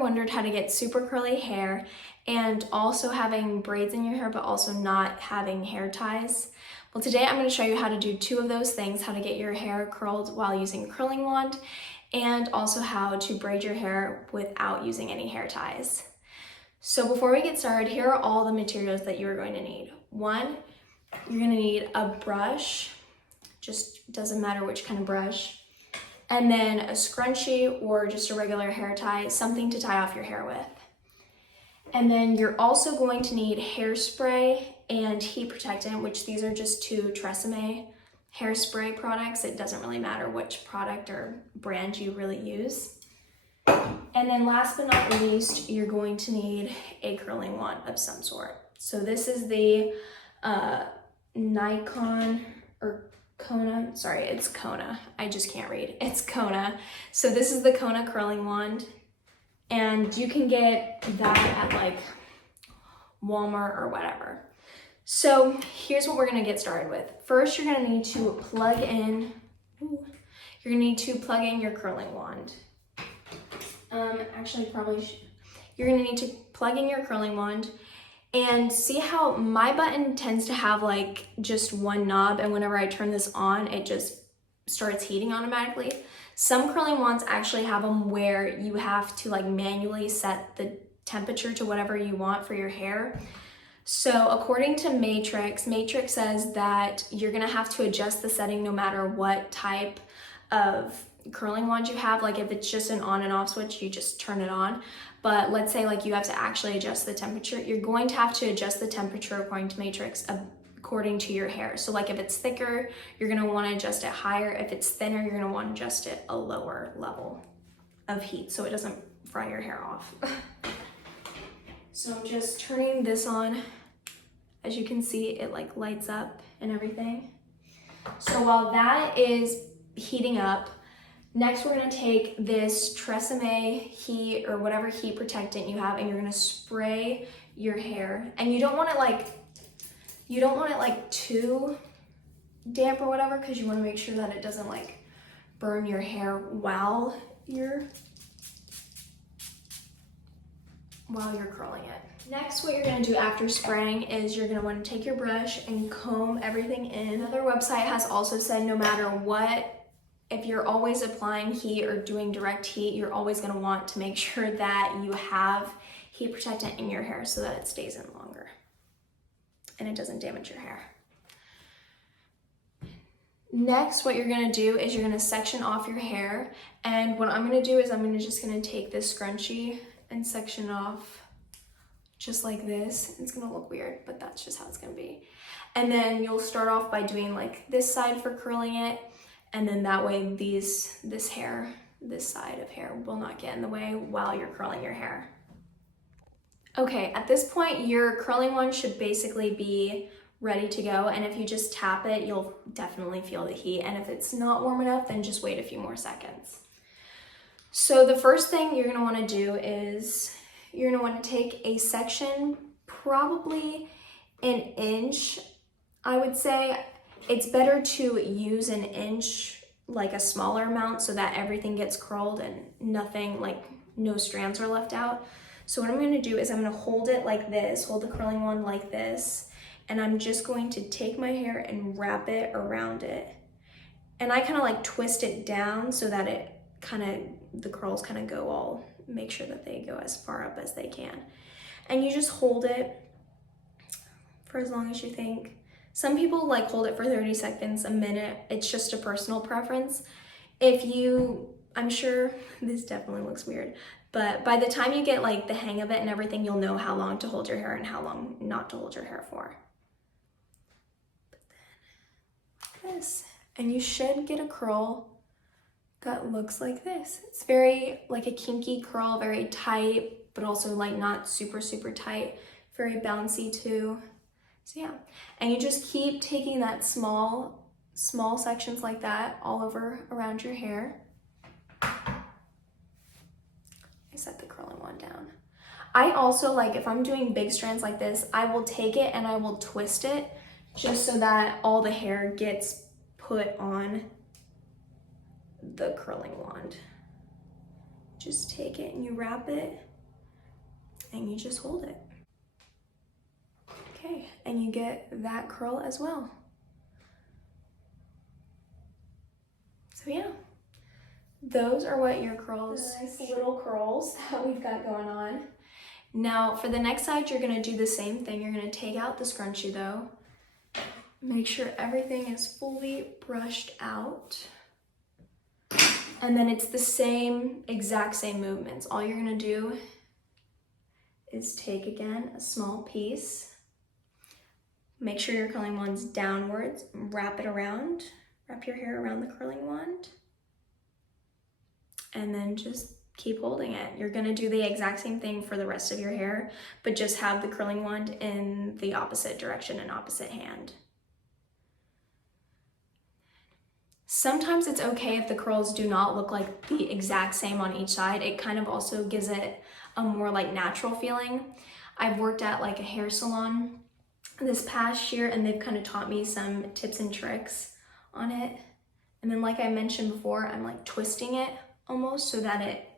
wondered how to get super curly hair and also having braids in your hair but also not having hair ties, well, today I'm going to show you how to do two of those things, how to get your hair curled while using a curling wand and also how to braid your hair without using any hair ties. So before we get started, here are all the materials that you're going to need. One, you're going to need a brush, just doesn't matter which kind of brush. And then a scrunchie or just a regular hair tie, something to tie off your hair with. And then you're also going to need hairspray and heat protectant, which these are just two Tresemme hairspray products. It doesn't really matter which product or brand you really use. And then last but not least, you're going to need a curling wand of some sort. So this is the Nikon or Kona, sorry, it's Kona. I just can't read. It's Kona. So this is the Kona curling wand, and you can get that at like Walmart or whatever. So here's what we're gonna get started with. First, you're gonna need to plug in your curling wand. You're gonna need to plug in your curling wand. And see how my button tends to have like just one knob, and whenever I turn this on, it just starts heating automatically. Some curling wands actually have them where you have to like manually set the temperature to whatever you want for your hair. So according to Matrix says that you're gonna have to adjust the setting no matter what type of curling wand you have. Like if it's just an on and off switch, you just turn it on. But let's say like you have to actually adjust the temperature, you're going to have to adjust the temperature according to Matrix, according to your hair. So like if it's thicker, you're gonna wanna adjust it higher. If it's thinner, you're gonna wanna adjust it a lower level of heat so it doesn't fry your hair off. So I'm just turning this on. As you can see, it like lights up and everything. So while that is heating up, next, we're gonna take this Tresemme heat or whatever heat protectant you have, and you're gonna spray your hair. And you don't want it like too damp or whatever, because you want to make sure that it doesn't like burn your hair while you're curling it. Next, what you're gonna do after spraying is you're gonna want to take your brush and comb everything in. Another website has also said no matter what, if you're always applying heat or doing direct heat, you're always gonna want to make sure that you have heat protectant in your hair so that it stays in longer and it doesn't damage your hair. Next, what you're gonna do is you're gonna section off your hair. And what I'm gonna do is I'm just gonna take this scrunchie and section off just like this. It's gonna look weird, but that's just how it's gonna be. And then you'll start off by doing like this side for curling it. And then that way this side of hair will not get in the way while you're curling your hair. Okay, at this point, your curling wand should basically be ready to go. And if you just tap it, you'll definitely feel the heat. And if it's not warm enough, then just wait a few more seconds. So the first thing you're gonna wanna do is you're gonna wanna take a section, probably an inch, I would say. It's better to use an inch, like a smaller amount, so that everything gets curled and nothing, like no strands are left out. So what I'm gonna do is I'm gonna hold it like this, hold the curling wand like this, and I'm just going to take my hair and wrap it around it. And I kind of like twist it down so that the curls kind of go all, make sure that they go as far up as they can. And you just hold it for as long as you think. Some people like hold it for 30 seconds, a minute. It's just a personal preference. I'm sure this definitely looks weird, but by the time you get like the hang of it and everything, you'll know how long to hold your hair and how long not to hold your hair for. But then like this, and you should get a curl that looks like this. It's very like a kinky curl, very tight, but also like not super, super tight, very bouncy too. So yeah, and you just keep taking that small sections like that all over around your hair. I set the curling wand down. I also like, if I'm doing big strands like this, I will take it and I will twist it just so that all the hair gets put on the curling wand. Just take it and you wrap it and you just hold it. Okay, and you get that curl as well. So yeah, those are what your curls, nice little curls that we've got going on. Now for the next side, you're gonna do the same thing. You're gonna take out the scrunchie though. Make sure everything is fully brushed out. And then it's the exact same movements. All you're gonna do is take again a small piece. Make sure your curling wand's downwards, wrap it around, wrap your hair around the curling wand, and then just keep holding it. You're gonna do the exact same thing for the rest of your hair, but just have the curling wand in the opposite direction and opposite hand. Sometimes it's okay if the curls do not look like the exact same on each side. It kind of also gives it a more like natural feeling. I've worked at like a hair salon this past year and they've kind of taught me some tips and tricks on it. And then like I mentioned before, I'm like twisting it almost so that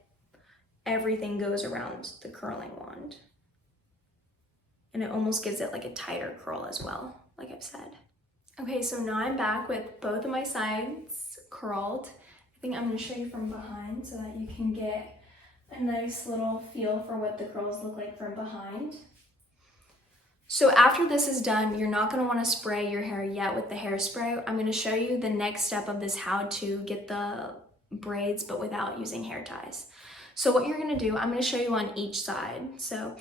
everything goes around the curling wand. And it almost gives it like a tighter curl as well, like I've said. Okay, so now I'm back with both of my sides curled. I think I'm gonna show you from behind so that you can get a nice little feel for what the curls look like from behind. So after this is done, you're not gonna wanna spray your hair yet with the hairspray. I'm gonna show you the next step of this, how to get the braids, but without using hair ties. So what you're gonna do, I'm gonna show you on each side. So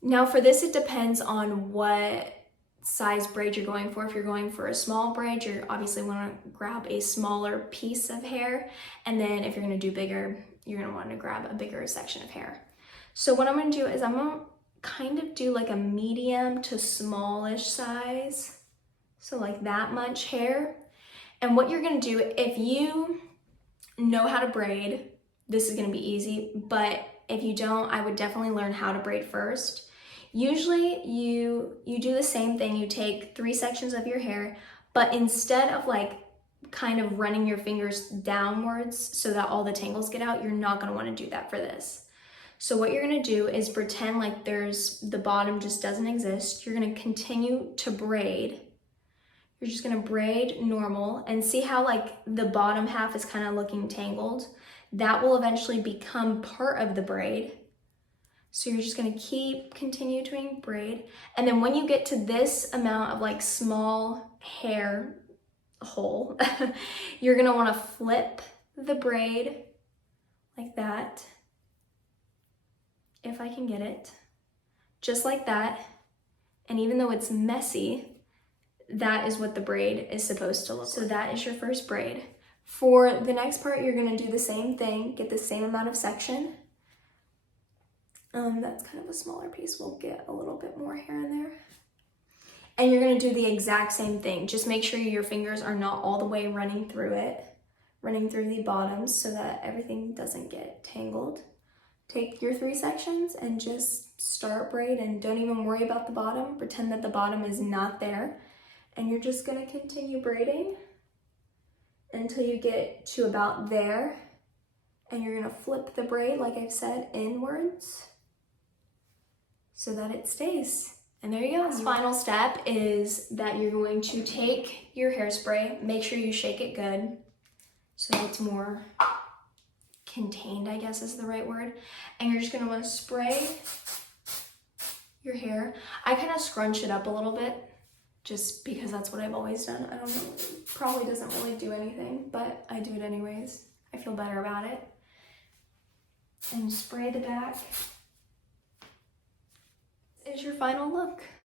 now for this, it depends on what size braid you're going for. If you're going for a small braid, you're obviously want to grab a smaller piece of hair, and then if you're going to do bigger, you're going to want to grab a bigger section of hair. So what I'm going to do is I'm going to kind of do like a medium to smallish size, so like that much hair. And what you're going to do, if you know how to braid, this is going to be easy, but if you don't, I would definitely learn how to braid first. Usually you do the same thing. You take 3 sections of your hair, but instead of like kind of running your fingers downwards so that all the tangles get out, you're not gonna wanna do that for this. So what you're gonna do is pretend like the bottom just doesn't exist. You're gonna continue to braid. You're just gonna braid normal and see how like the bottom half is kind of looking tangled. That will eventually become part of the braid. So you're just gonna continue doing braid. And then when you get to this amount of like small hair hole, you're gonna wanna flip the braid like that, if I can get it, just like that. And even though it's messy, that is what the braid is supposed to look like. So that is your first braid. For the next part, you're gonna do the same thing, get the same amount of section. That's kind of a smaller piece. We'll get a little bit more hair in there. And you're gonna do the exact same thing. Just make sure your fingers are not all the way running through the bottoms so that everything doesn't get tangled. Take your 3 sections and just start braid and don't even worry about the bottom. Pretend that the bottom is not there. And you're just gonna continue braiding until you get to about there. And you're gonna flip the braid, like I've said, inwards, so that it stays. And there you go. The final step is that you're going to take your hairspray, make sure you shake it good so that it's more contained, I guess is the right word. And you're just gonna wanna spray your hair. I kind of scrunch it up a little bit just because that's what I've always done. I don't know, it probably doesn't really do anything, but I do it anyways. I feel better about it. And spray the back. Is your final look.